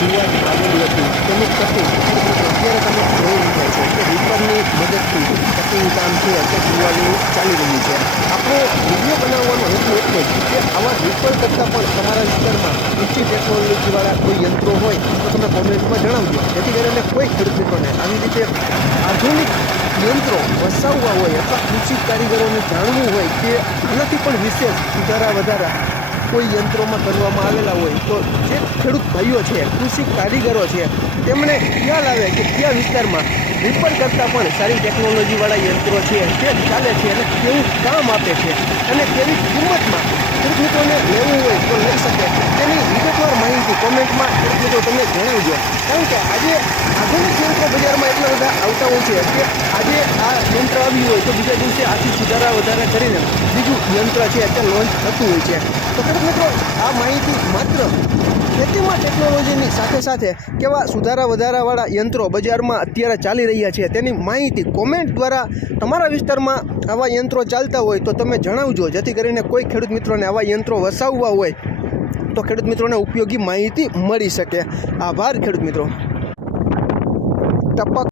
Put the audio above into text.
જુવાર આવેલી હતી. તેનું કટિંગ અત્યારે તમે જોઈ રહ્યા છો કે રીપરની મદદથી કટિંગ કામ છે તે ચાલી રહ્યું છે. આપણો વીડિયો બનાવવાનો હેતુ એટલે કે આવા રીપર કરતાં પણ તમારા વિસ્તારમાં ઊંચી ટેકનોલોજીવાળા કોઈ યંત્રો હોય તો તમે કોમેન્ટમાં જણાવજો. જેથી કરીને કોઈ ખેડૂત મિત્રોને આવી રીતે આધુનિક યંત્રો વસાવવા હોય અથવા કૃષિ કારીગરોને જાણવું હોય કે આનાથી પણ વિશેષ સુધારા વધારા કોઈ યંત્રોમાં કરવામાં આવેલા હોય તો જે ખેડૂત ભાઈઓ છે, કૃષિ કારીગરો છે, તેમને ખ્યાલ આવે કે કયા વિસ્તારમાં રિપર કરતાં પણ સારી ટેકનોલોજીવાળા યંત્રો છે, તે ચાલે છે અને કેવું કામ આપે છે અને કેવી કિંમતમાં ખેડૂતોને લેવું હોય તો લઈ શકે. તેની વિગતવાર માહિતી કોમેન્ટમાં ખેડૂતો તમને જણાવજો. કારણ કે આજે આધુનિક યંત્રો બજારમાં એટલા બધા આવતા હોય છે કે આજે આ આવ્યું હોય તો બીજા દિવસે આથી સુધારા વધારા કરીને બીજું યંત્ર છે તે લોન્ચ થતું હોય છે. તો ખેડૂત મિત્રો, આ માહિતી માત્ર ખેતીમાં ટેકનોલોજીની સાથે સાથે કેવા સુધારા વધારાવાળા યંત્રો બજારમાં અત્યારે ચાલી રહ્યા છે તેની માહિતી કોમેન્ટ દ્વારા તમારા વિસ્તારમાં આવા યંત્રો ચાલતા હોય તો તમે જણાવજો, જેથી કરીને કોઈ ખેડૂત મિત્રોને આવા યંત્રો વસાવવા હોય તો ખેડૂત મિત્રોને ઉપયોગી માહિતી મળી શકે. આભાર ખેડૂત મિત્રો. ટપક